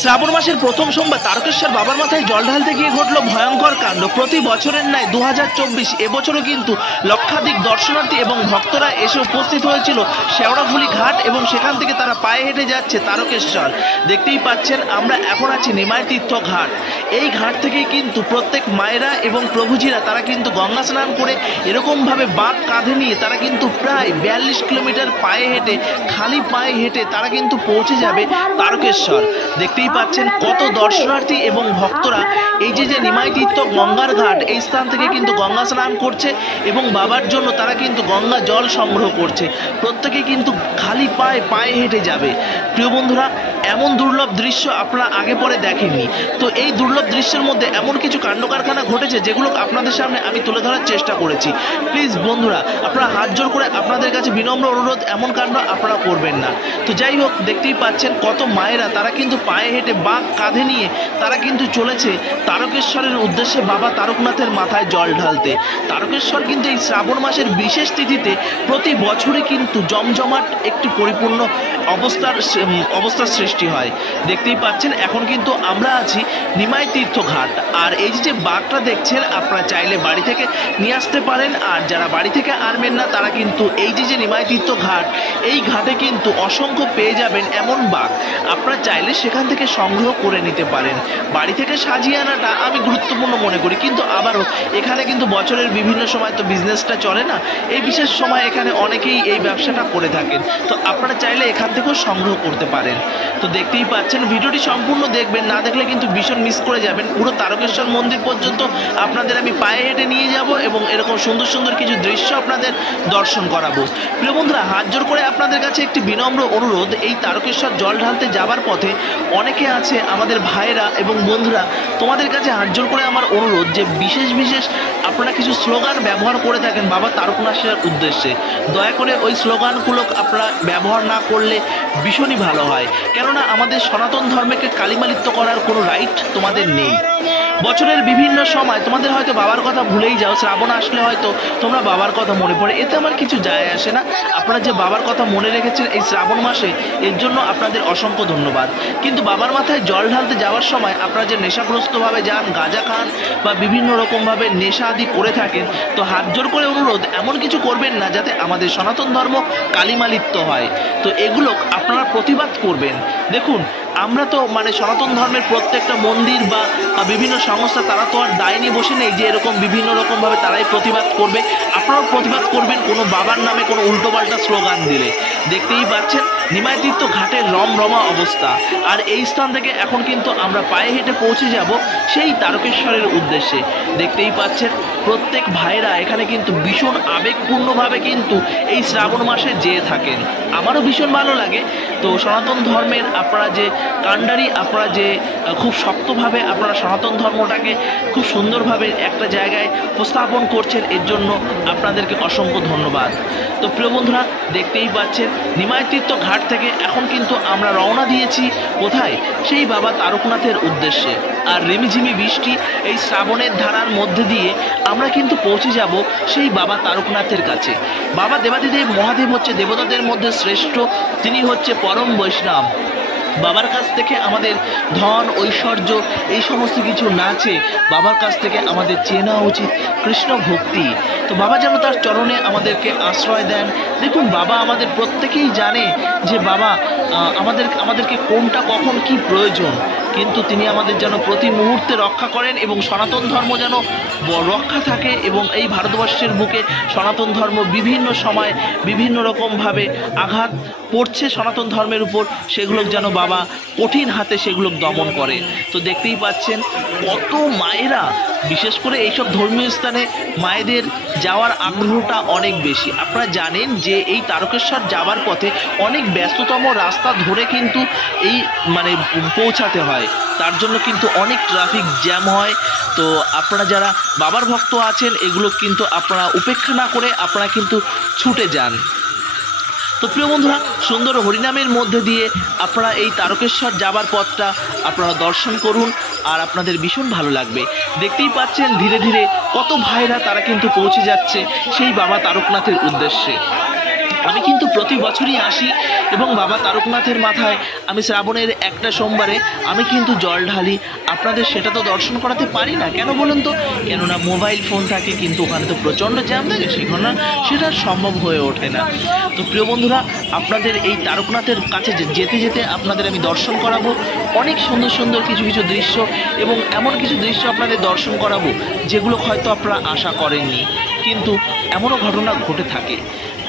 শ্রাবণ মাসের প্রথম সোমবার তারকেশ্বর বাবার মাথায় জল ঢালতে গিয়ে ঘটল ভয়ঙ্কর কাণ্ড। প্রতি বছরের ন্যায় 2024 এবছরও কিন্তু লক্ষাধিক দর্শনার্থী এবং ভক্তরা এসে উপস্থিত হয়েছিল শেওড়াফুলি ঘাট এবং সেখান থেকে তারা পায়ে হেঁটে যাচ্ছে তারকেশ্বর। দেখতেই পাচ্ছেন আমরা এখন আছি নিমাই তীর্থ ঘাট। এই ঘাট থেকেই কিন্তু প্রত্যেক মায়েরা এবং প্রভুজিরা তারা কিন্তু গঙ্গা স্নান করে এরকমভাবে বাঁক কাঁধে নিয়ে তারা কিন্তু প্রায় 42 কিলোমিটার পায়ে হেঁটে খালি পায়ে হেঁটে তারা কিন্তু পৌঁছে যাবে তারকেশ্বর। দেখতেই পাচ্ছেন কত দর্শনার্থী এবং ভক্তরা এই যে নিমাই তীর্থ গঙ্গার ঘাট এই স্থান থেকে কিন্তু গঙ্গা স্নান করছে এবং বাবার জন্য তারা কিন্তু গঙ্গা জল সংগ্রহ করছে। প্রত্যেকে কিন্তু খালি পায়ে হেঁটে যাবে। প্রিয় বন্ধুরা, এমন দুর্লভ দৃশ্য আপনারা আগে পরে দেখেননি। তো এই দুর্লভ দৃশ্যের মধ্যে এমন কিছু কাণ্ড কারখানা ঘটেছে যেগুলো আপনাদের সামনে আমি তুলে ধরার চেষ্টা করেছি। প্লিজ বন্ধুরা, আপনারা হাত জোর করে আপনাদের কাছে বিনম্র অনুরোধ, এমন কাণ্ড আপনারা করবেন না। তো যাই হোক, দেখতেই পাচ্ছেন কত মায়েরা তারা কিন্তু পায়ে হেঁটে বাঁক কাঁধে নিয়ে তারা কিন্তু চলেছে তারকেশ্বরের উদ্দেশ্যে বাবা তারকনাথের মাথায় জল ঢালতে। তারকেশ্বর কিন্তু এই শ্রাবণ মাসের বিশেষ তিথিতে প্রতি বছরই কিন্তু জমজমাট একটি পরিপূর্ণ অবস্থার সৃষ্টি হয়। দেখতেই পাচ্ছেন এখন কিন্তু আমরা আছি নিমাই তীর্থ ঘাট। আর এই যে বাঘটা দেখছেন আপনারা চাইলে বাড়ি থেকে নিয়ে আসতে পারেন, আর যারা বাড়ি থেকে আনবেন না তারা কিন্তু এই যে নিমাই তীর্থ ঘাট এই ঘাটে কিন্তু অসংখ্য পেয়ে যাবেন এমন বাঘ। আপনারা চাইলে সেখান থেকে সংগ্রহ করে নিতে পারেন। বাড়ি থেকে সাজিয়ে আনাটা আমি গুরুত্বপূর্ণ মনে করি, কিন্তু আবারও এখানে কিন্তু বছরের বিভিন্ন সময় তো বিজনেসটা চলে না, এই বিশেষ সময় এখানে অনেকেই এই ব্যবসাটা করে থাকেন। তো আপনারা চাইলে এখান থেকেও সংগ্রহ করতে পারেন। তো দেখতেই পাচ্ছেন, ভিডিওটি সম্পূর্ণ দেখবেন, না দেখলে কিন্তু ভীষণ মিস করে যাবেন। পুরো তারকেশ্বর মন্দির পর্যন্ত আপনাদের আমি পায়ে হেঁটে নিয়ে যাব এবং এরকম সুন্দর সুন্দর কিছু দৃশ্য আপনাদের দর্শন করাবো। প্রিয় বন্ধুরা, হাত জোর করে আপনাদের কাছে একটি বিনম্র অনুরোধ, এই তারকেশ্বর জল ঢালতে যাবার পথে অনেকে আছে আমাদের ভাইরা এবং বন্ধুরা, তোমাদের কাছে হাত জোর করে আমার অনুরোধ যে বিশেষ আপনারা কিছু স্লোগান ব্যবহার করে থাকেন বাবা তারকনাথের উদ্দেশ্যে, দয়া করে ওই স্লোগানগুলো আপনারা ব্যবহার না করলে ভীষণই ভালো হয়। কেননা আমাদের সনাতন ধর্মকে কালিমালিপ্ত করার কোনো রাইট তোমাদের নেই। বছরের বিভিন্ন সময় তোমাদের হয়তো বাবার কথা ভুলেই যাও, শ্রাবণ আসলে হয়তো তোমরা বাবার কথা মনে পড়ে, এতে আমার কিছু যায় আসে না। আপনারা যে বাবার কথা মনে রেখেছেন এই শ্রাবণ মাসে, এর জন্য আপনাদের অসংখ্য ধন্যবাদ। কিন্তু বাবার মাথায় জল ঢালতে যাওয়ার সময় আপনারা যে নেশাগ্রস্তভাবে যান, গাঁজা খান বা বিভিন্ন রকমভাবে নেশা আদি করে থাকেন, তো হাত জোর করে অনুরোধ, এমন কিছু করবেন না যাতে আমাদের সনাতন ধর্ম কালিমালিপ্ত হয়। তো এগুলো আপনারা প্রতিবাদ করবেন। দেখুন, আমরা তো সনাতন ধর্মের প্রত্যেকটা মন্দির বা বিভিন্ন সংস্থা তারা তো আর দায় নিয়ে বসে নেই যে এরকম বিভিন্ন রকমভাবে তারাই প্রতিবাদ করবে। আপনারাও প্রতিবাদ করবেন কোনো বাবার নামে কোনো উল্টোপাল্টা স্লোগান দিলে। দেখতেই পাচ্ছেন নিমাই তীর্থ ঘাটের রমরমা অবস্থা। আর এই স্থান থেকে এখন কিন্তু আমরা পায়ে হেঁটে পৌঁছে যাব সেই তারকেশ্বরের উদ্দেশ্যে। দেখতেই পাচ্ছেন প্রত্যেক ভাইরা এখানে কিন্তু ভীষণ আবেগপূর্ণভাবে কিন্তু এই শ্রাবণ মাসে যেয়ে থাকেন। আমারও ভীষণ ভালো লাগে। তো সনাতন ধর্মের আপনারা যে কাণ্ডারি, আপনারা যে খুব শক্তভাবে আপনারা সনাতন ধর্মটাকে খুব সুন্দরভাবে একটা জায়গায় উপস্থাপন করছেন, এর জন্য আপনাদেরকে অসংখ্য ধন্যবাদ। তো প্রিয় বন্ধুরা, দেখতেই পাচ্ছেন নিমাই তীর্থ ঘাট থেকে এখন কিন্তু আমরা রওনা দিয়েছি কোথায়, সেই বাবা তারকনাথের উদ্দেশ্যে। আর রিমিঝিমি বৃষ্টি এই শ্রাবণের ধারার মধ্যে দিয়ে আমরা কিন্তু পৌঁছে যাব সেই বাবা তারকনাথের কাছে। বাবা দেবাদিদেব মহাদেব হচ্ছে দেবতাদের মধ্যে শ্রেষ্ঠ, তিনি হচ্ছে পরম বৈষ্ণব। বাবার কাছ থেকে আমাদের ধন ঐশ্বর্য এই সমস্ত কিছু না চেয়ে বাবার কাছ থেকে আমাদের চেয়ে নেওয়া উচিত কৃষ্ণ ভক্তি। তো বাবা যেন তার চরণে আমাদেরকে আশ্রয় দেন। দেখুন, বাবা আমাদের প্রত্যেকেই জানে যে বাবা আমাদেরকে কোনটা কখন কি প্রয়োজন, কিন্তু তিনি আমাদের যেন প্রতি মুহূর্তে রক্ষা করেন এবং সনাতন ধর্ম যেন রক্ষা থাকে। এবং এই ভারতবর্ষের বুকে সনাতন ধর্ম বিভিন্ন সময় বিভিন্ন রকমভাবে আঘাত পড়ছে সনাতন ধর্মের উপর, সেগুলো যেন বাবা কঠিন হাতে সেগুলো দমন করে। তো দেখতেই পাচ্ছেন কত মায়েরা, বিশেষ করে এইসব ধর্মীয় স্থানে মায়েদের যাওয়ার আগ্রহটা অনেক বেশি। আপনারা জানেন যে এই তারকেশ্বর যাওয়ার পথে অনেক ব্যস্ততম রাস্তা ধরে কিন্তু এই পৌঁছাতে হয়, তার জন্য কিন্তু অনেক ট্রাফিক জ্যাম হয়। তো আপনারা যারা বাবার ভক্ত আছেন এগুলো কিন্তু আপনারা উপেক্ষা না করে আপনারা কিন্তু ছুটে যান। তো প্রিয় বন্ধুরা, সুন্দর হরিনামের মধ্যে দিয়ে আপনারা এই তারকেশ্বর যাবার পথটা আপনারা দর্শন করুন, আর আপনাদের ভীষণ ভালো লাগবে। দেখতেই পাচ্ছেন ধীরে ধীরে কত ভাইরা তারা কিন্তু পৌঁছে যাচ্ছে সেই বাবা তারকনাথের উদ্দেশ্যে। আমি কিন্তু প্রতি বছরই আসি এবং বাবা তারকনাথের মাথায় আমি শ্রাবণের একটা সোমবারে আমি কিন্তু জল ঢালি। আপনাদের সেটা তো দর্শন করাতে পারি না, কেন বলুন তো? কেননা মোবাইল ফোন থাকে, কিন্তু ওখানে তো প্রচণ্ড জ্যাম থাকে, সেখানে সেটা সম্ভব হয়ে ওঠে না। তো প্রিয় বন্ধুরা, আপনাদের এই তারকনাথের কাছে যেতে যেতে আপনাদের আমি দর্শন করাবো অনেক সুন্দর সুন্দর কিছু কিছু দৃশ্য, এবং এমন কিছু দৃশ্য আপনাদের দর্শন করাবো যেগুলো হয়তো আপনারা আশা করেননি, কিন্তু এমনও ঘটনা ঘটে থাকে।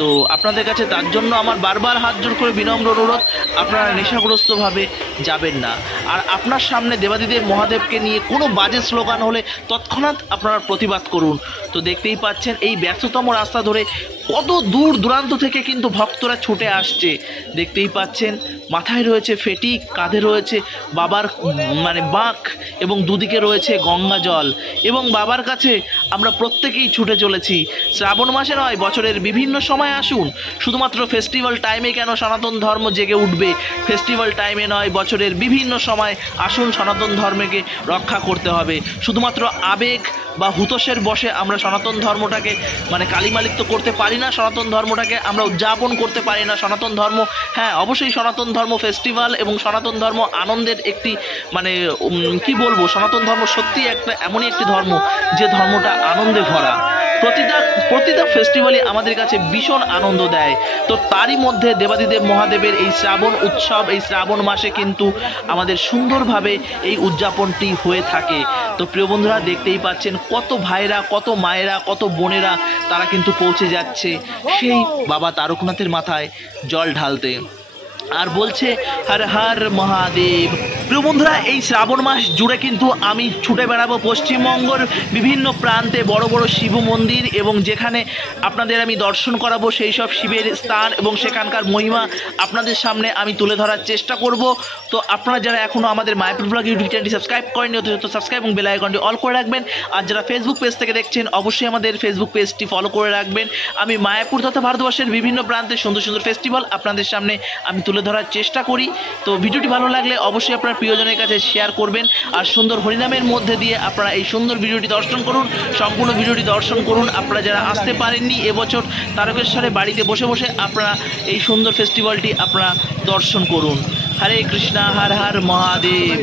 তো আপনাদের কাছে তার জন্য আমার বারবার হাত জোড় করে বিনম্র অনুরোধ, আপনারা নেশাগ্রস্তভাবে যাবেন না। আর আপনার সামনে দেবাদিদেব মহাদেবকে নিয়ে কোনো বাজে স্লোগান হলে তৎক্ষণাৎ আপনারা প্রতিবাদ করুন। তো দেখতেই পাচ্ছেন এই ব্যস্ততম রাস্তা ধরে কত দূর দূরান্ত থেকে কিন্তু ভক্তরা ছুটে আসছে। দেখতেই পাচ্ছেন মাথায় রয়েছে ফেটি, কাঁধে রয়েছে বাবার বাঁক, এবং দুদিকে রয়েছে গঙ্গা জল, এবং বাবার কাছে আমরা প্রত্যেকেই ছুটে চলেছি। শ্রাবণ মাসে নয়, বছরের বিভিন্ন সময় আসুন। শুধুমাত্র ফেস্টিভ্যাল টাইমে কেন সনাতন ধর্ম জেগে উঠবে? ফেস্টিভ্যাল টাইমে নয়, বছরের বিভিন্ন সময় আসুন, সনাতন ধর্মকে রক্ষা করতে হবে। শুধুমাত্র আবেগ বা হুতোষের বসে আমরা সনাতন ধর্মটাকে কালিমালিপ্ত করতে পারি না, সনাতন ধর্মটাকে আমরা উদযাপন করতে পারি না। সনাতন ধর্ম, হ্যাঁ অবশ্যই সনাতন ধর্ম ফেস্টিভ্যাল এবং সনাতন ধর্ম আনন্দের একটি কি বলবো, সনাতন ধর্ম সত্যি একটা এমনই একটি ধর্ম যে ধর্মটা আনন্দে ভরা। প্রতিটা ফেস্টিভ্যালই আমাদের কাছে ভীষণ আনন্দ দেয়। তো তারই মধ্যে দেবাদিদেব মহাদেবের এই শ্রাবণ উৎসব, এই শ্রাবণ মাসে কিন্তু আমাদের সুন্দরভাবে এই উদযাপনটি হয়ে থাকে। তো প্রিয় বন্ধুরা, দেখতেই পাচ্ছেন কত ভাইরা, কত মায়েরা, কত বোনেরা তারা কিন্তু পৌঁছে যাচ্ছে সেই বাবা তারকনাথের মাথায় জল ঢালতে, আর বলছে হর হর মহাদেব। প্রিয় বন্ধুরা, এই শ্রাবণ মাস জুড়ে কিন্তু আমি ছুটে বেড়াবো পশ্চিমবঙ্গের বিভিন্ন প্রান্তে বড় বড় শিব মন্দির, এবং যেখানে আপনাদের আমি দর্শন করাবো সেই সব শিবের স্থান এবং সেখানকার মহিমা আপনাদের সামনে আমি তুলে ধরার চেষ্টা করব। তো আপনারা যারা এখনও আমাদের মায়াপুর ব্লগ ইউটিউব চ্যানেলটি সাবস্ক্রাইব করেননি, অত সাবস্ক্রাইব এবং বেল আইকনটি অল করে রাখবেন। আর যারা ফেসবুক পেজ থেকে দেখছেন, অবশ্যই আমাদের ফেসবুক পেজটি ফলো করে রাখবেন। আমি মায়াপুর তথা ভারতবর্ষের বিভিন্ন প্রান্তে সুন্দর সুন্দর ফেস্টিভ্যাল আপনাদের সামনে আমি তুলে ধরার চেষ্টা করি। তো ভিডিওটি ভালো লাগলে অবশ্যই আপনার প্রিয়জনের কাছে শেয়ার করবেন, আর সুন্দর হরিনামের মধ্যে দিয়ে আপনারা এই সুন্দর ভিডিওটি দর্শন করুন, সম্পূর্ণ ভিডিওটি দর্শন করুন। আপনারা যারা আসতে পারেননি এবছর তারকেশ্বরে, বাড়িতে বসে বসে আপনারা এই সুন্দর ফেস্টিভ্যালটি আপনারা দর্শন করুন। হরে কৃষ্ণা, হর হর মহাদেব।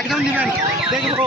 একদম দিবেন, দেখবো।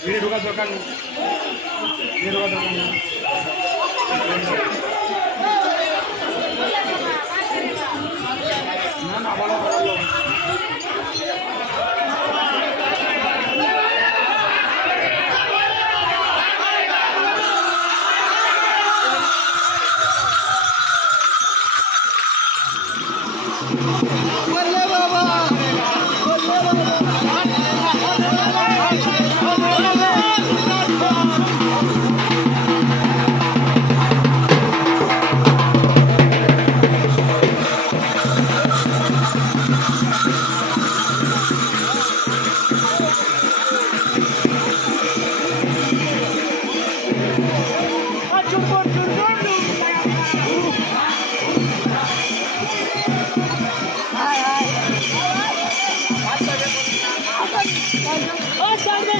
ভিড়ে ঢোকার দরকার নেই, ভিড়ে ঢোকার দরকার নেই। না না বলো Oh,